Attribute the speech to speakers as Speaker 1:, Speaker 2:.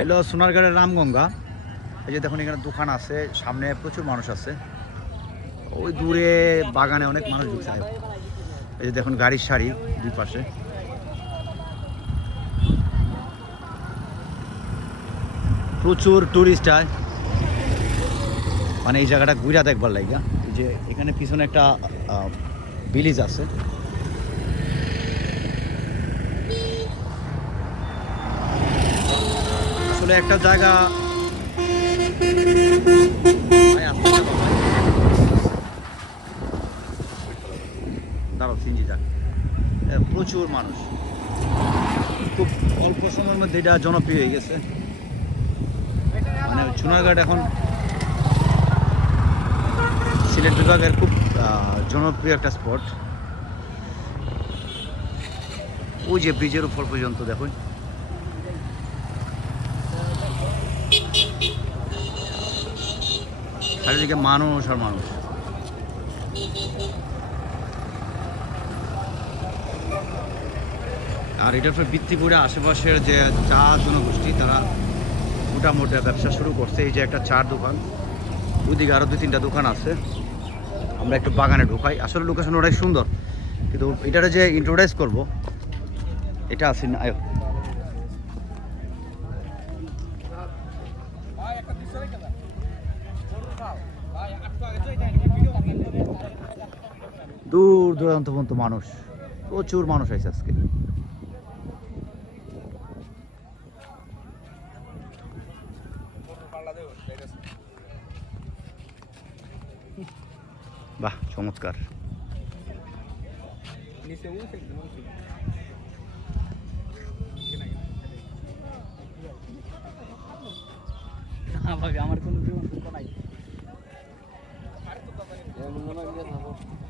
Speaker 1: এলো সোনারগাঁড়ের রামগঙ্গা। এই যে দেখুন, এখানে দোকান আছে, সামনে প্রচুর মানুষ আছে। ওই দূরে বাগানে অনেক মানুষ ঢুকছে এই যে দেখুন, গাড়ির সারি দুই পাশে। প্রচুর টুরিস্ট আয়। মানে এই জায়গাটা ঘুরা দেখবার লাগা যে এখানে পিছনে একটা ভিলেজ আছে। আসলে একটা জায়গা। প্রচুর মানুষ। খুব অল্প সময়ের মধ্যে এটা জনপ্রিয় হয়ে গেছে। মানে চুনারঘাট এখন সিলেট বিভাগের খুব জনপ্রিয় একটা স্পট। ওই যে ব্রিজের উপর পর্যন্ত দেখুন। চারিদিকে মানুষ আর মানুষ। আর এটার উপর ভিত্তি করে আশেপাশের যে চা জনগোষ্ঠী, তারা মোটামুটি ব্যবসা শুরু করছে। এই যে একটা চার দোকান, ওইদিকে আরও দুই তিনটা দোকান আছে। আমরা একটু বাগানে ঢুকাই। আসলে লোকেশন ওটাই সুন্দর, কিন্তু এটারে যে ইন্ট্রোডাইজ করব, এটা আছে না, আয়ো। দূর দূরান্ত পর্যন্ত মানুষ প্রচুর মানুষ আছে আজকে। বাহ চমৎকার।
Speaker 2: আমার কোনো